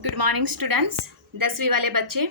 Good morning students. 10वीं वाले बच्चे,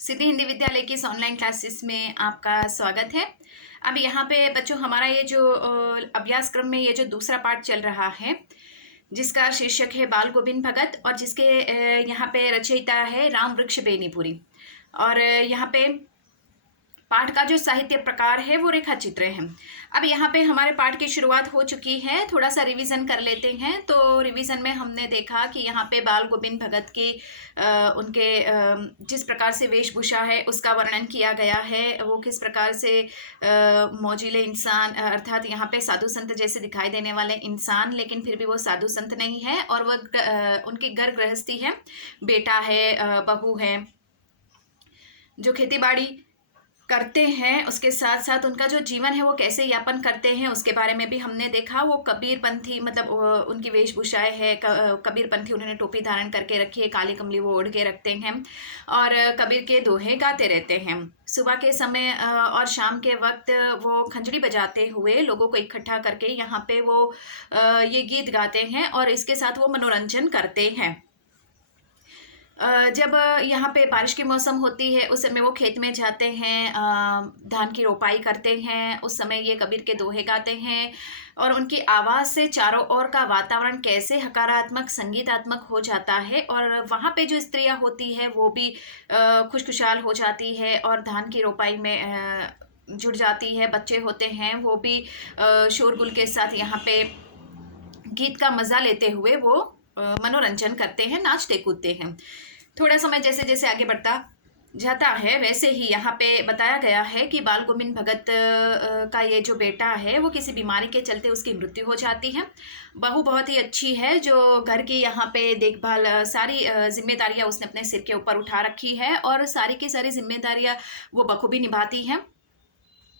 सिद्धि हिंदी विद्यालय की इस ऑनलाइन क्लासेस में आपका स्वागत है। अब यहाँ पे बच्चों हमारा ये जो अभ्यास क्रम में ये जो दूसरा पार्ट चल रहा है, जिसका शीर्षक है बाल गोविंद भगत और जिसके यहाँ पे रचयिता है राम वृक्ष बेनीपुरी। और यहाँ पे पाठ का जो साहित्य प्रकार है वो रेखा चित्र है। अब यहाँ पे हमारे पाठ की शुरुआत हो चुकी है, थोड़ा सा रिवीजन कर लेते हैं। तो रिवीजन में हमने देखा कि यहाँ पे बाल गोविंद भगत की उनके जिस प्रकार से वेशभूषा है उसका वर्णन किया गया है, वो किस प्रकार से मौजिले इंसान अर्थात यहाँ पे साधु संत जैसे दिखाई देने वाले इंसान, लेकिन फिर भी वो साधु संत नहीं है और वह उनकी घर गृहस्थी है, बेटा है, बहू है, जो खेती बाड़ी करते हैं, उसके साथ साथ उनका जो जीवन है वो कैसे यापन करते हैं उसके बारे में भी हमने देखा। वो कबीरपंथी मतलब उनकी वेशभूषाएं है कबीरपंथी, उन्होंने टोपी धारण करके रखी है, काली कमली वो ओढ़ के रखते हैं और कबीर के दोहे गाते रहते हैं। सुबह के समय और शाम के वक्त वो खंजरी बजाते हुए लोगों को इकट्ठा करके यहाँ पे वो ये गीत गाते हैं और इसके साथ वो मनोरंजन करते हैं। जब यहाँ पे बारिश की मौसम होती है उस समय वो खेत में जाते हैं, धान की रोपाई करते हैं, उस समय ये कबीर के दोहे गाते हैं और उनकी आवाज़ से चारों ओर का वातावरण कैसे हकारात्मक संगीतात्मक हो जाता है और वहाँ पे जो स्त्रियाँ होती है वो भी खुशखुशाल हो जाती है और धान की रोपाई में जुड़ जाती है। बच्चे होते हैं वो भी शोरगुल के साथ यहाँ पे गीत का मज़ा लेते हुए वो मनोरंजन करते हैं, नाचते कूदते हैं। थोड़ा समय जैसे जैसे आगे बढ़ता जाता है वैसे ही यहाँ पे बताया गया है कि बाल गोविंद भगत का ये जो बेटा है वो किसी बीमारी के चलते उसकी मृत्यु हो जाती है। बहू बहुत ही अच्छी है जो घर की यहाँ पे देखभाल सारी जिम्मेदारियाँ उसने अपने सिर के ऊपर उठा रखी है और सारी की सारी जिम्मेदारियाँ वो बखूबी निभाती हैं।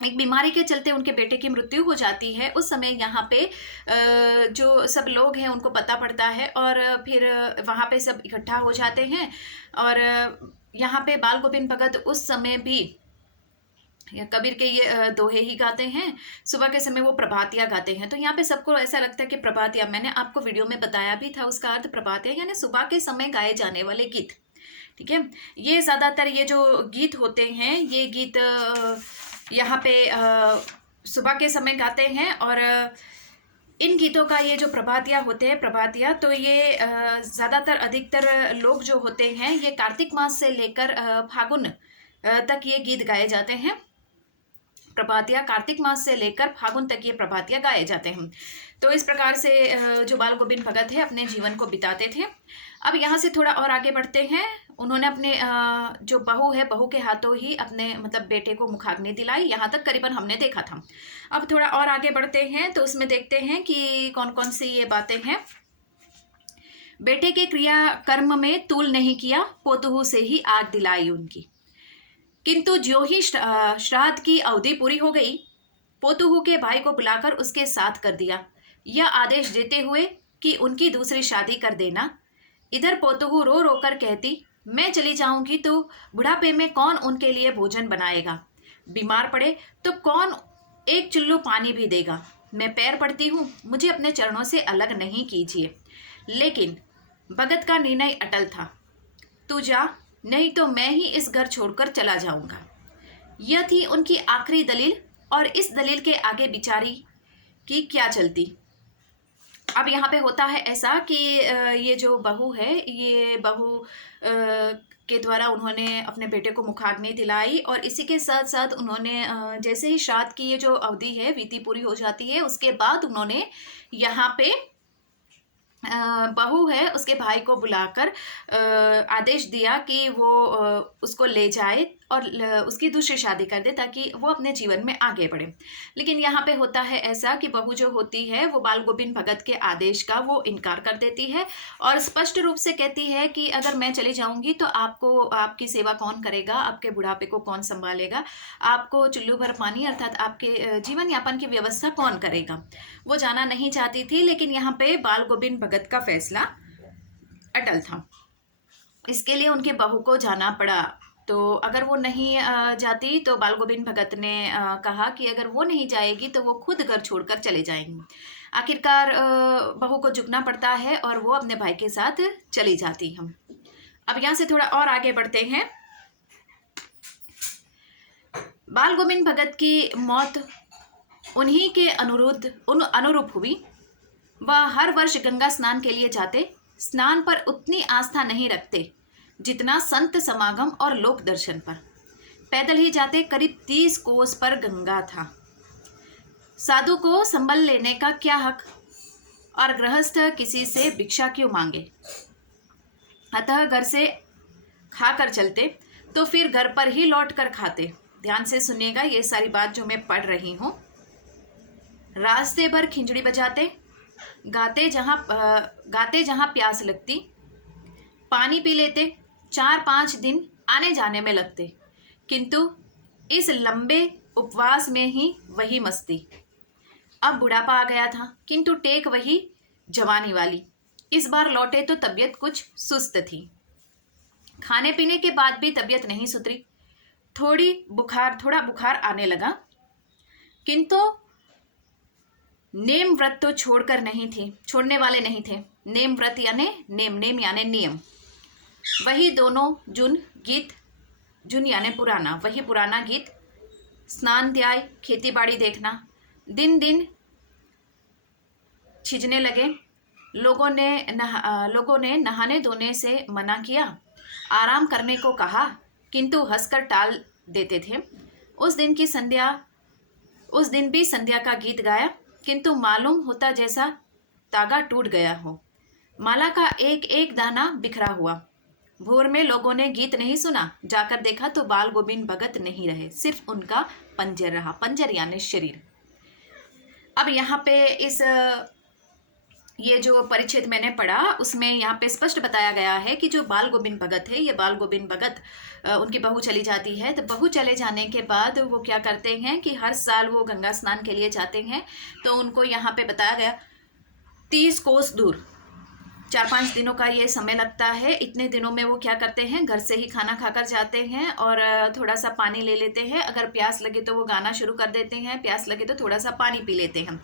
एक बीमारी के चलते उनके बेटे की मृत्यु हो जाती है। उस समय यहाँ पे जो सब लोग हैं उनको पता पड़ता है और फिर वहाँ पे सब इकट्ठा हो जाते हैं और यहाँ पे बाल गोविंद भगत उस समय भी कबीर के ये दोहे ही गाते हैं। सुबह के समय वो प्रभातिया गाते हैं। तो यहाँ पे सबको ऐसा लगता है कि प्रभातिया, मैंने आपको वीडियो में बताया भी था, उसका अर्थ प्रभातिया यानी सुबह के समय गाए जाने वाले गीत। ठीक है, ये ज़्यादातर ये जो गीत होते हैं ये गीत यहाँ पे सुबह के समय गाते हैं और इन गीतों का ये जो प्रभातिया होते हैं प्रभातिया, तो ये ज़्यादातर अधिकतर लोग जो होते हैं ये कार्तिक मास से लेकर फागुन तक ये गीत गाए जाते हैं। प्रभातिया कार्तिक मास से लेकर फागुन तक ये प्रभातिया गाए जाते हैं। तो इस प्रकार से जो बाल गोविंद भगत है अपने जीवन को बिताते थे। अब यहाँ से थोड़ा और आगे बढ़ते हैं। उन्होंने अपने जो बहू है, बहू के हाथों ही अपने मतलब बेटे को मुखाग्नि दिलाई, यहाँ तक करीबन हमने देखा था। अब थोड़ा और आगे बढ़ते हैं तो उसमें देखते हैं कि कौन कौन सी ये बातें हैं। बेटे के क्रिया कर्म में तूल नहीं किया, पोतहू से ही आग दिलाई उनकी, किंतु ज्यों ही श्राद्ध की अवधि पूरी हो गई, पोतहू के भाई को बुलाकर उसके साथ कर दिया, यह आदेश देते हुए कि उनकी दूसरी शादी कर देना। इधर पोतहू रो रो कर कहती, मैं चली जाऊंगी तो बुढ़ापे में कौन उनके लिए भोजन बनाएगा, बीमार पड़े तो कौन एक चुल्लू पानी भी देगा। मैं पैर पड़ती हूँ, मुझे अपने चरणों से अलग नहीं कीजिए। लेकिन भगत का निर्णय अटल था, तू जा, नहीं तो मैं ही इस घर छोड़कर चला जाऊंगा। यह थी उनकी आखिरी दलील और इस दलील के आगे बिचारी की क्या चलती। अब यहाँ पे होता है ऐसा कि ये जो बहू है, ये बहू के द्वारा उन्होंने अपने बेटे को मुखाग्नि दिलाई और इसी के साथ साथ उन्होंने जैसे ही श्राद्ध की ये जो अवधि है विधि पूरी हो जाती है, उसके बाद उन्होंने यहाँ पे बहू है उसके भाई को बुलाकर आदेश दिया कि वो उसको ले जाए और उसकी दूसरी शादी कर दे ताकि वो अपने जीवन में आगे बढ़े। लेकिन यहाँ पे होता है ऐसा कि बहू जो होती है वो बाल गोविंद भगत के आदेश का वो इनकार कर देती है और स्पष्ट रूप से कहती है कि अगर मैं चली जाऊंगी तो आपको आपकी सेवा कौन करेगा, आपके बुढ़ापे को कौन संभालेगा, आपको चुल्लू भर पानी अर्थात आपके जीवन यापन की व्यवस्था कौन करेगा। वो जाना नहीं चाहती थी, लेकिन यहाँ पे बाल गोविंद भगत का फैसला अटल था। इसके लिए उनके बहू को जाना पड़ा। तो अगर वो नहीं जाती तो बाल गोविंद भगत ने कहा कि अगर वो नहीं जाएगी तो वो खुद घर छोड़कर चले जाएंगे। आखिरकार बहू को झुकना पड़ता है और वो अपने भाई के साथ चली जाती है। अब यहाँ से थोड़ा और आगे बढ़ते हैं। बाल गोविंद भगत की मौत उन्हीं के अनुरूप हुई। वह हर वर्ष गंगा स्नान के लिए जाते, स्नान पर उतनी आस्था नहीं रखते जितना संत समागम और लोक दर्शन पर। पैदल ही जाते, करीब 30 कोस पर गंगा था। साधु को संबल लेने का क्या हक, और गृहस्थ किसी से भिक्षा क्यों मांगे। अतः घर से खाकर चलते तो फिर घर पर ही लौट कर खाते। ध्यान से सुनिएगा ये सारी बात जो मैं पढ़ रही हूँ। रास्ते भर खिंजड़ी बजाते, गाते जहाँ प्यास लगती, पानी पी लेते। 4-5 दिन आने जाने में लगते, किंतु इस लंबे उपवास में ही वही मस्ती। अब बुढ़ापा आ गया था, किंतु टेक वही जवानी वाली। इस बार लौटे तो तबीयत कुछ सुस्त थी। खाने पीने के बाद भी तबीयत नहीं सुधरी। थोड़ा बुखार आने लगा, किंतु नेम व्रत तो छोड़ने वाले नहीं थे। नेम व्रत यानी नेम यानी नियम। वही दोनों जुन यानी पुराना, वही पुराना गीत, स्नान ध्याय, खेती बाड़ी देखना। दिन दिन छिजने लगे। लोगों ने नहाने धोने से मना किया, आराम करने को कहा, किंतु हंसकर टाल देते थे। उस दिन भी संध्या का गीत गाया, किंतु मालूम होता जैसा तागा टूट गया हो। माला का एक एक दाना बिखरा हुआ। भोर में लोगों ने गीत नहीं सुना। जाकर देखा तो बाल गोविंद भगत नहीं रहे, सिर्फ उनका पंजर रहा। पंजर यानी शरीर। अब यहाँ पे ये जो परिच्छेद मैंने पढ़ा उसमें यहाँ पे स्पष्ट बताया गया है कि जो बाल गोविंद भगत है, ये बाल गोविंद भगत उनकी बहू चली जाती है। तो बहू चले जाने के बाद वो क्या करते हैं कि हर साल वो गंगा स्नान के लिए जाते हैं। तो उनको यहाँ पे बताया गया 30 कोस दूर 4-5 दिनों का ये समय लगता है। इतने दिनों में वो क्या करते हैं, घर से ही खाना खाकर जाते हैं और थोड़ा सा पानी ले लेते हैं। अगर प्यास लगे तो वो गाना शुरू कर देते हैं, प्यास लगे तो थोड़ा सा पानी पी लेते हैं।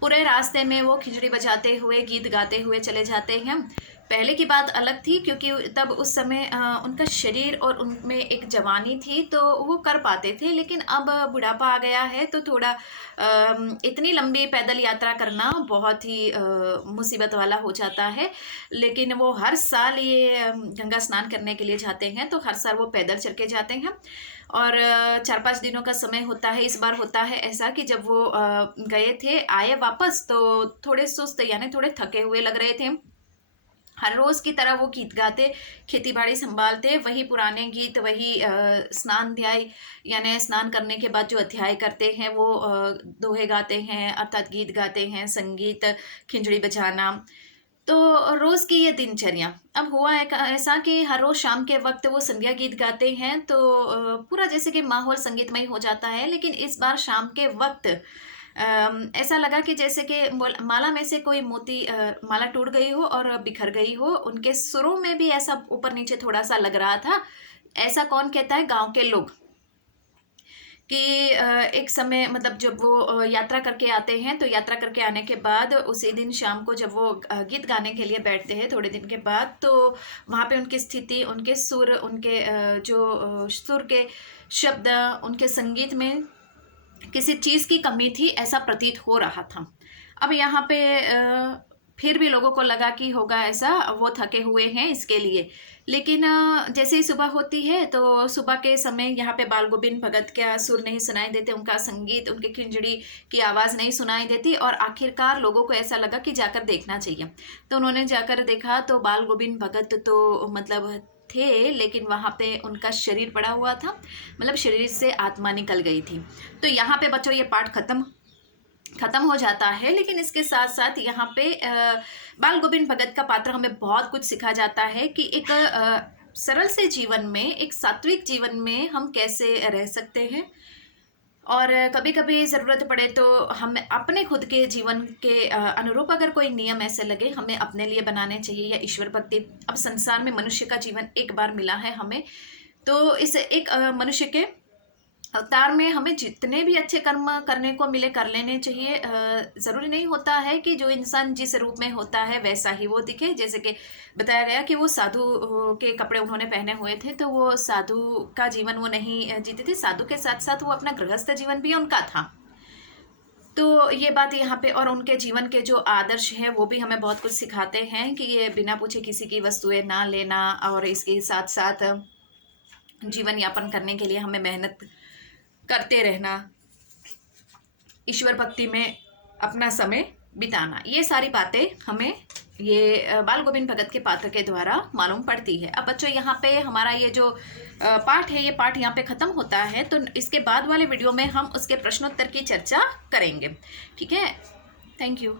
पूरे रास्ते में वो खिचड़ी बजाते हुए, गीत गाते हुए चले जाते हैं। पहले की बात अलग थी, क्योंकि तब उस समय उनका शरीर और उनमें एक जवानी थी तो वो कर पाते थे। लेकिन अब बुढ़ापा आ गया है तो थोड़ा इतनी लंबी पैदल यात्रा करना बहुत ही मुसीबत वाला हो जाता है। लेकिन वो हर साल ये गंगा स्नान करने के लिए जाते हैं, तो हर साल वो पैदल चल के जाते हैं और 4-5 दिनों का समय होता है। इस बार होता है ऐसा कि जब वो गए थे, आए वापस तो थोड़े सुस्त यानी थोड़े थके हुए लग रहे थे। हर रोज़ की तरह वो गीत गाते, खेती बाड़ी संभालते, वही पुराने गीत, वही स्नान ध्याय यानी स्नान करने के बाद जो अध्याय करते हैं वो दोहे गाते हैं, अर्थात गीत गाते हैं, संगीत, खिंजड़ी बजाना। तो रोज़ की ये दिनचर्या। अब हुआ ऐसा कि हर रोज़ शाम के वक्त वो संध्या गीत गाते हैं तो पूरा जैसे कि माहौल संगीतमय हो जाता है। लेकिन इस बार शाम के वक्त ऐसा लगा कि जैसे कि माला में से कोई मोती माला टूट गई हो और बिखर गई हो। उनके सुरों में भी ऐसा ऊपर नीचे थोड़ा सा लग रहा था। ऐसा कौन कहता है, गांव के लोग, कि एक समय मतलब जब वो यात्रा करके आते हैं तो यात्रा करके आने के बाद उसी दिन शाम को जब वो गीत गाने के लिए बैठते हैं थोड़े दिन के बाद, तो वहाँ पे उनकी स्थिति, उनके सुर, उनके जो सुर के शब्द, उनके संगीत में किसी चीज़ की कमी थी ऐसा प्रतीत हो रहा था। अब यहाँ पे फिर भी लोगों को लगा कि होगा ऐसा, वो थके हुए हैं इसके लिए। लेकिन जैसे ही सुबह होती है तो सुबह के समय यहाँ पे बाल गोविंद भगत का सुर नहीं सुनाई देते, उनका संगीत, उनकी खिंजड़ी की आवाज़ नहीं सुनाई देती। और आखिरकार लोगों को ऐसा लगा कि जाकर देखना चाहिए। तो उन्होंने जाकर देखा तो बाल गोविंद भगत तो मतलब थे, लेकिन वहाँ पे उनका शरीर पड़ा हुआ था, मतलब शरीर से आत्मा निकल गई थी। तो यहाँ पे बच्चों ये पाठ खत्म हो जाता है। लेकिन इसके साथ साथ यहाँ पे बाल गोविंद भगत का पात्र हमें बहुत कुछ सिखा जाता है कि एक सरल से जीवन में, एक सात्विक जीवन में हम कैसे रह सकते हैं। और कभी कभी ज़रूरत पड़े तो हम अपने खुद के जीवन के अनुरूप अगर कोई नियम ऐसे लगे हमें अपने लिए बनाने चाहिए, या ईश्वर भक्ति। अब संसार में मनुष्य का जीवन एक बार मिला है हमें, तो इस एक मनुष्य के अवतार में हमें जितने भी अच्छे कर्म करने को मिले कर लेने चाहिए। ज़रूरी नहीं होता है कि जो इंसान जिस रूप में होता है वैसा ही वो दिखे। जैसे कि बताया गया कि वो साधु के कपड़े उन्होंने पहने हुए थे, तो वो साधु का जीवन वो नहीं जीते थे, साधु के साथ साथ वो अपना गृहस्थ जीवन भी उनका था। तो ये बात यहाँ पे, और उनके जीवन के जो आदर्श हैं वो भी हमें बहुत कुछ सिखाते हैं कि ये बिना पूछे किसी की वस्तुएं ना लेना, और इसके साथ साथ जीवन यापन करने के लिए हमें मेहनत करते रहना, ईश्वर भक्ति में अपना समय बिताना। ये सारी बातें हमें ये बाल गोविंद भगत के पात्र के द्वारा मालूम पड़ती है। अब बच्चों यहाँ पे हमारा ये जो पाठ है, ये पाठ यहाँ पे ख़त्म होता है। तो इसके बाद वाले वीडियो में हम उसके प्रश्नोत्तर की चर्चा करेंगे। ठीक है, थैंक यू।